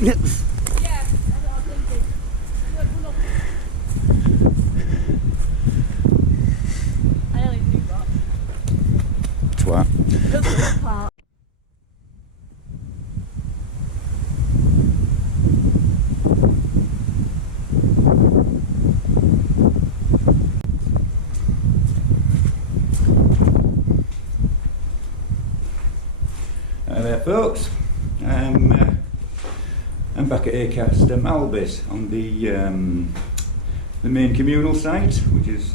Yeah, that's what I was thinking. I only do that. Twat. Just this part. Hi there folks, I'm back at Acaster Malbis on the main communal site, which is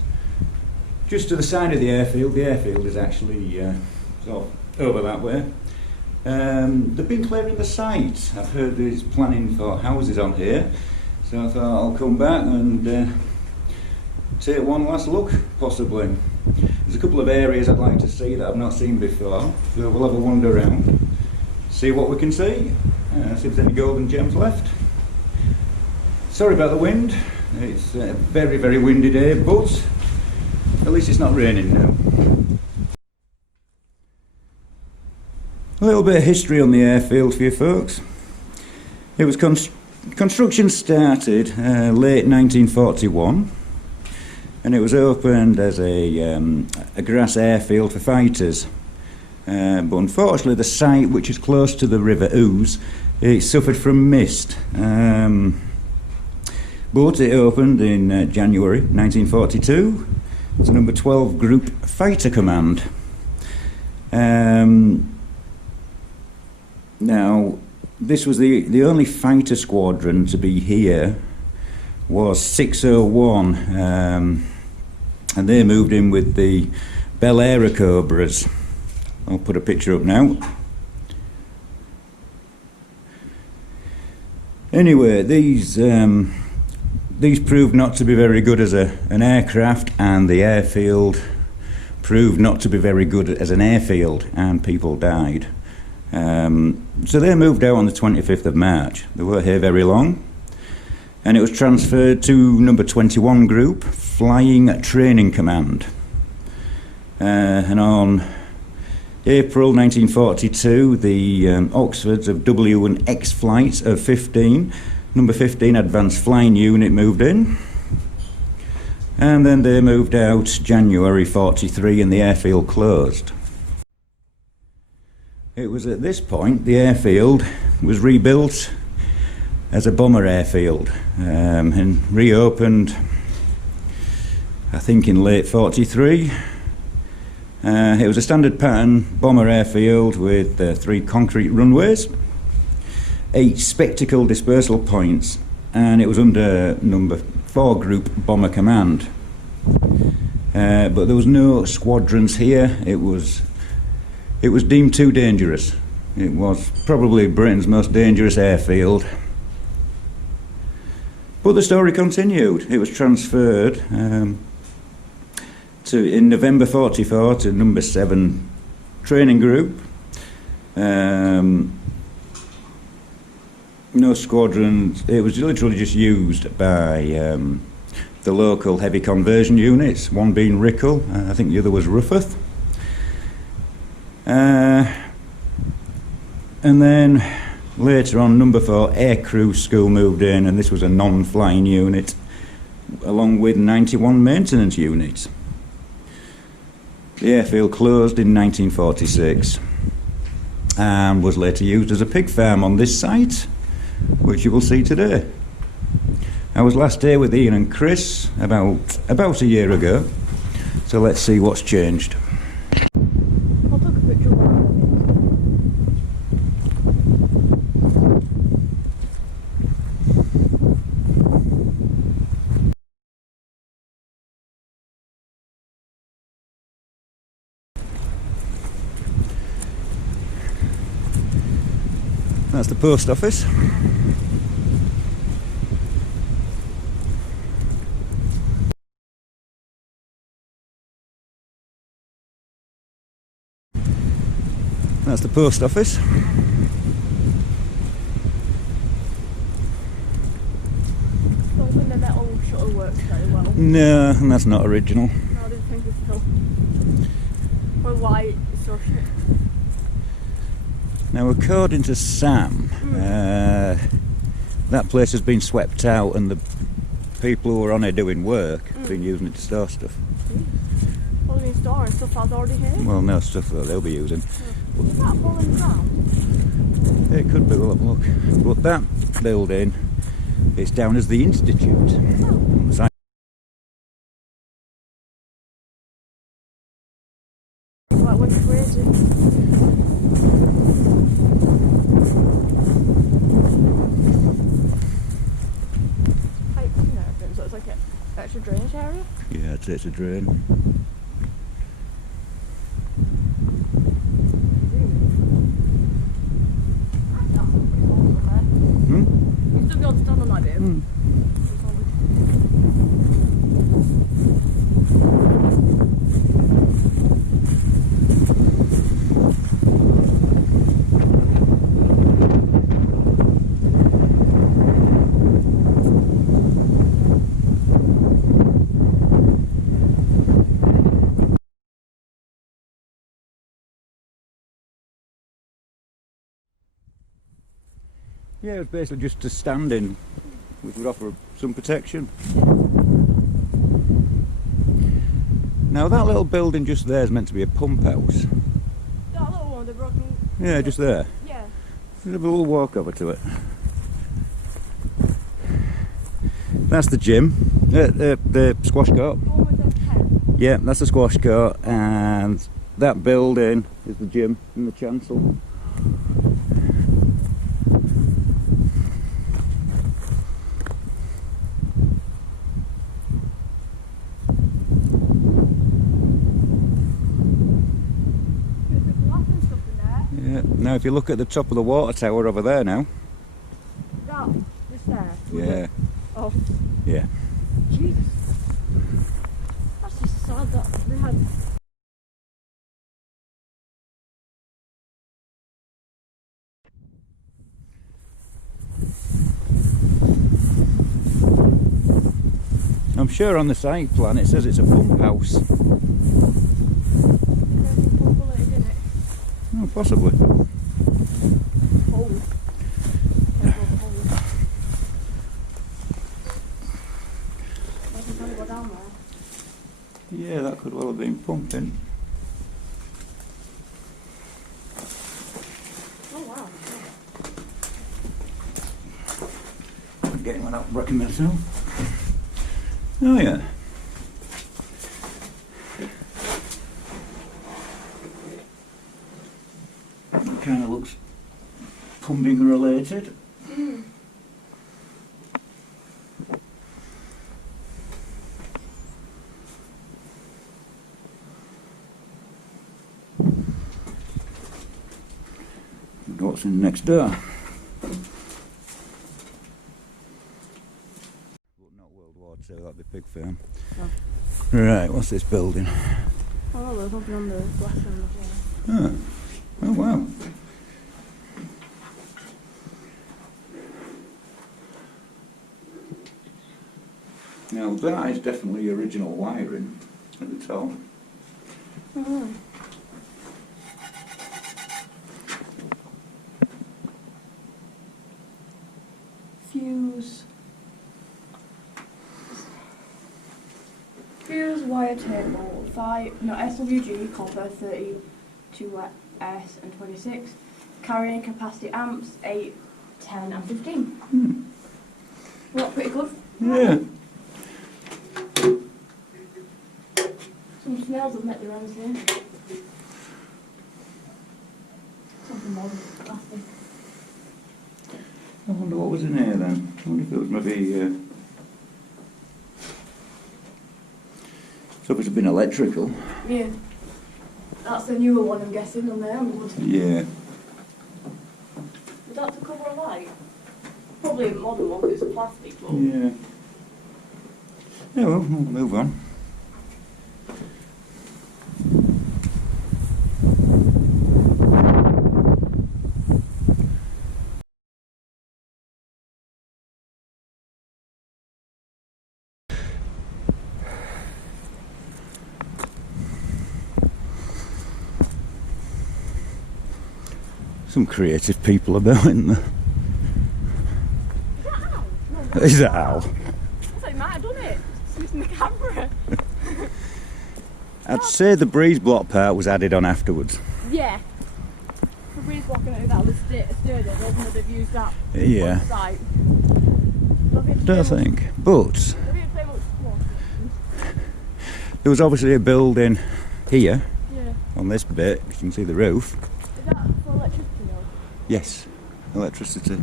just to the side of the airfield. The airfield is actually sort of over that way. They've been clearing the site. I've heard there's planning for houses on here, so I thought I'll come back and take one last look, possibly. There's a couple of areas I'd like to see that I've not seen before, so we'll have a wander around, see what we can see, see if there's any golden gems left. Sorry about the wind, it's a very, very windy day, but at least it's not raining now. A little bit of history on the airfield for you folks. It was construction started late 1941. And it was opened as a grass airfield for fighters. But unfortunately the site, which is close to the River Ouse, it suffered from mist. But it opened in January 1942 as a number 12 Group Fighter Command. Now, this was the only fighter squadron to be here, was 601. And they moved in with the Bel Air Cobras. I'll put a picture up now. Anyway, these proved not to be very good as an aircraft, and the airfield proved not to be very good as an airfield, and people died. So they moved out on the 25th of March. They weren't here very long. And it was transferred to number 21 Group, Flying Training Command. And on April 1942, the Oxfords of W and X flights of 15, number 15 Advanced Flying Unit moved in. And then they moved out January 43 and the airfield closed. It was at this point the airfield was rebuilt as a bomber airfield, and reopened I think in late 43. It was a standard pattern bomber airfield with 3 concrete runways, 8 spectacle dispersal points, and it was under number 4 Group Bomber Command. But there was no squadrons here. It was deemed too dangerous. It was probably Britain's most dangerous airfield. But the story continued. It was transferred in November 44 to number 7 Training Group. No squadrons. It was literally just used by the local heavy conversion units, one being Rickle, I think the other was Ruffeth. And then later on, number 4 Aircrew School moved in, and this was a non-flying unit, along with 91 maintenance units. The airfield closed in 1946 and was later used as a pig farm on this site, which you will see today. I was last here with Ian and Chris about a year ago, so let's see what's changed. I'll take a picture of that. That's the post office. That's the post office. Don't think the metal shutter works very well. No, and that's not original. No, I didn't think it's so. Or why it's so shit. Now, according to Sam, that place has been swept out, and the people who are on here doing work have been using it to store stuff. Well, they've been storing stuff that's already here. Well, no, stuff that they'll be using. Is that a hole in the ground? It could be, we'll have a look. But that building is down as the Institute. On the side. Like when it's crazy. Pipes and everything, so it's like an extra drainage area? Yeah, it's a drain. You still be able to stand on that bit? Yeah, it was basically just a standing, which would offer some protection. Now that little building just there is meant to be a pump house. That little one, the broken... Yeah, just there. Yeah. There's a little walk over to it. That's the gym, the squash court. The one with the pen. Yeah, that's the squash court, and that building is the gym and the chancel. Yeah. Now if you look at the top of the water tower over there now. That, this there? Yeah. Oh. Yeah. Jesus. That's just sad that they had... I'm sure on the site plan it says it's a pump house. Oh, possibly. Yeah, that could well have been pumping. Oh wow. I'm getting one out wrecking myself. Oh yeah. It kind of looks pumping related. What's in next door? But not World War II, that'd be pig farm. Oh. Right, what's this building? Oh, there's something on the glass room as Oh, oh wow. Now that is definitely original wiring at the top. well. Fuse wire table 5, no, SWG copper 32S and 26, carrying capacity amps 8, 10 and 15. Well, pretty good. Yeah. Some snails have met their ends here. Something modern, plastic. I wonder what was in here then. I wonder if it was maybe so if it's been electrical. Yeah. That's the newer one I'm guessing on there. Wood. Yeah. Is that to cover a light? Probably a modern one because it's a plastic but... Yeah. Yeah, well, we'll move on. Some creative people about, isn't there? Is that Is that how? I thought he might have done it. Just using the camera. I'd say the breeze block part was added on afterwards. Yeah. For breeze blocking it, that was sturdy. They'd have used that Yeah. on site. I don't think. But there was obviously a building here on this bit. You can see the roof. Is that for electricity now? Yes, electricity.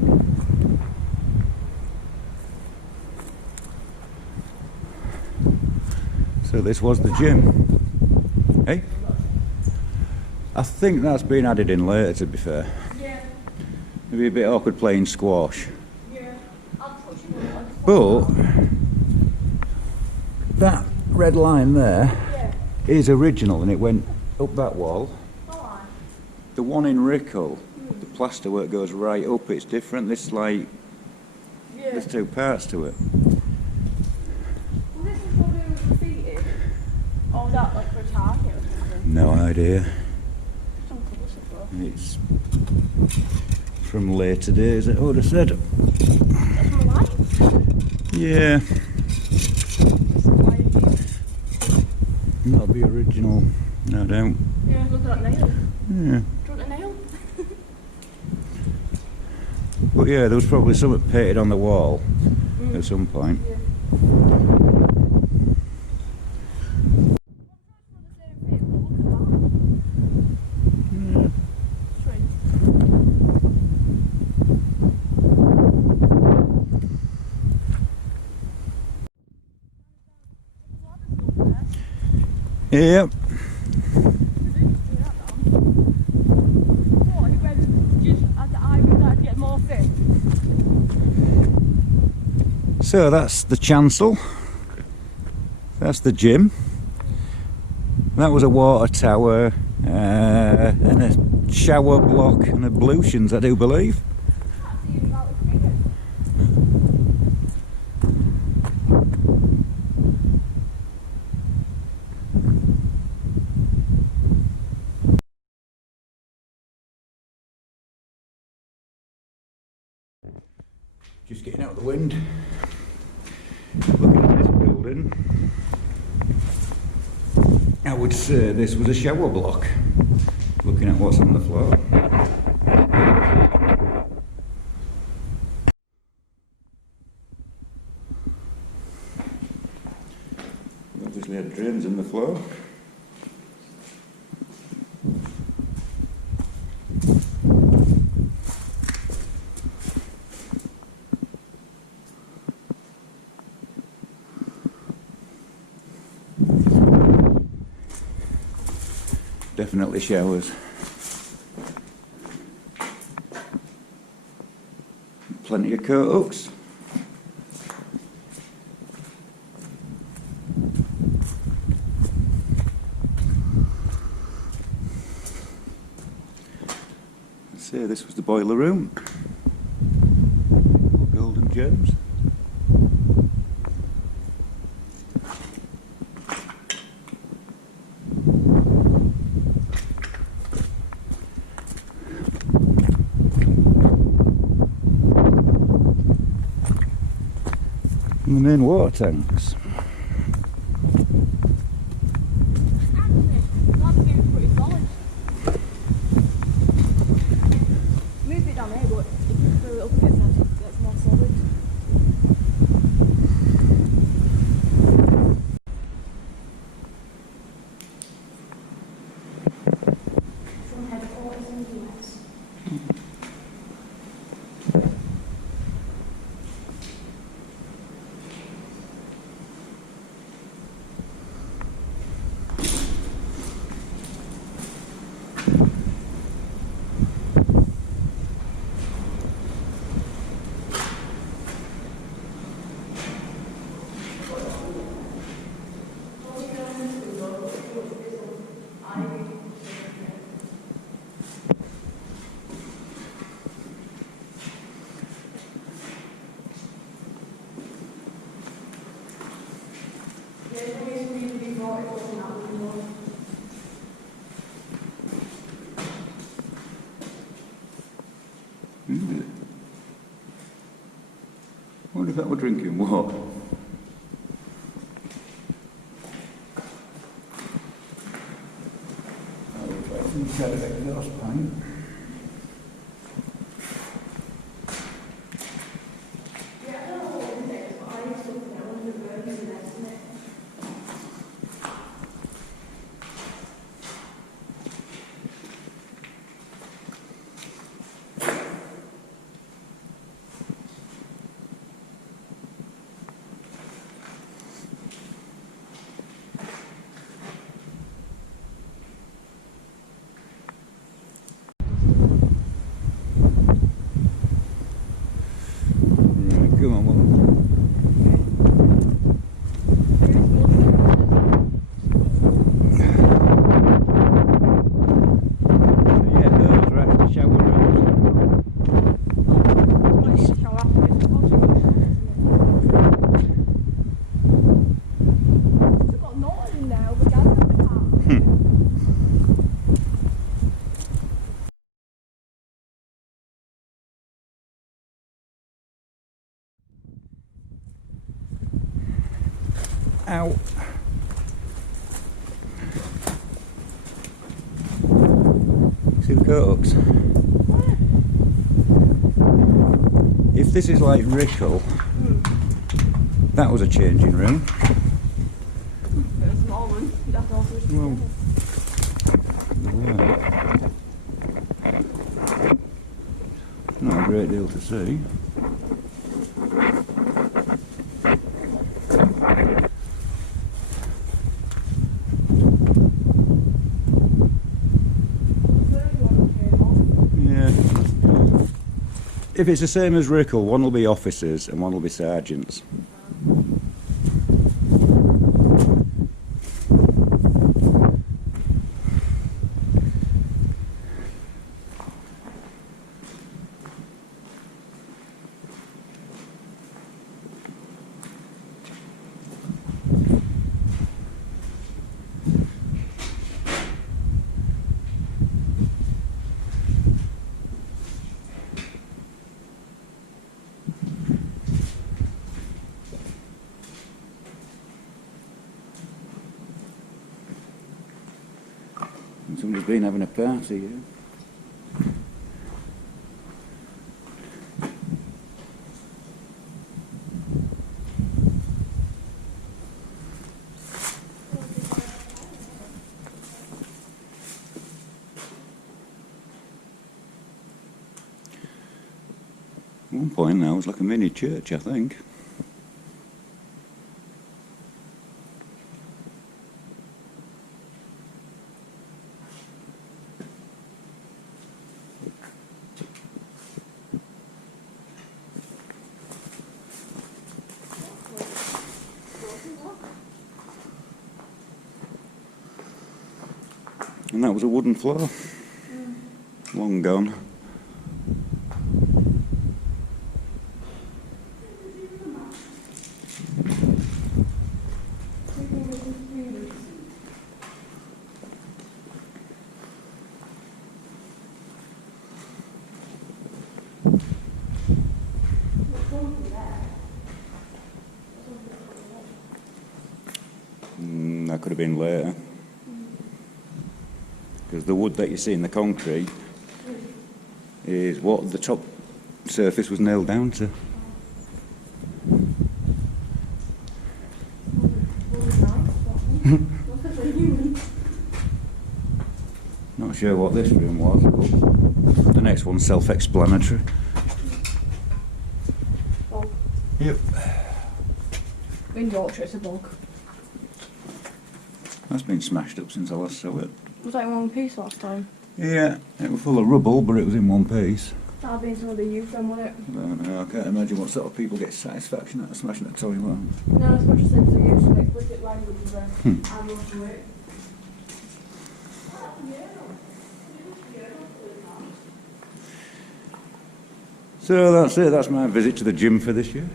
So this was the gym. Hey? I think that's been added in later, to be fair. Yeah. It'd be a bit awkward playing squash. Yeah. But that red line there is original, and it went up that wall. The one in Rickle, the plaster work goes right up. It's different. This like there's two parts to it. Well, this is what it was graffiti. Or was that like for a target or something? No idea. It's on colours as well. It's from later days, I would have said. That's from a light? Yeah. That'll be original, no doubt. Yeah, look at that nail. Yeah. Do you want a nail? But yeah, there was probably something painted on the wall at some point. Yeah. Yep. So that's the chancel, that's the gym, that was a water tower and a shower block and ablutions, I do believe. Just getting out of the wind, looking at this building, I would say this was a shower block, looking at what's on the floor. We obviously had drains in the floor. Definitely showers. Plenty of coat hooks. Let's say this was the boiler room. Golden gems. And the main water tanks. That seems pretty solid. Moved it down here, but if you throw it up a bit, it gets more solid. Some headquarters in the US. wonder if that were drinking water. Inside of exhaust pipe. Come on, well. Yeah, those are actually shower rooms. It's got noise in there, we got that. Ow. See the cokes? If this is like Rishal, that was a changing room. It's a small one. You'd have to also just Well, yeah. Not a great deal to see. If it's the same as Rickle, one will be officers and one will be sergeants. Somebody's been having a party here. At one point now it was like a mini church, I think. And that was a wooden floor. Long gone. That could have been later. Because the wood that you see in the concrete is what the top surface was nailed down to. Not sure what this room was, but the next one's self-explanatory. Bog. Yep. In Yorkshire, it's a bog. That's been smashed up since I last saw it. Was that in one piece last time? Yeah, it was full of rubble, but it was in one piece. That'll be some of the youth then, won't it? I don't know, I can't imagine what sort of people get satisfaction out of smashing a toilet. No, as much as it's the use of explicit language as I will to it. So that's it, that's my visit to the gym for this year.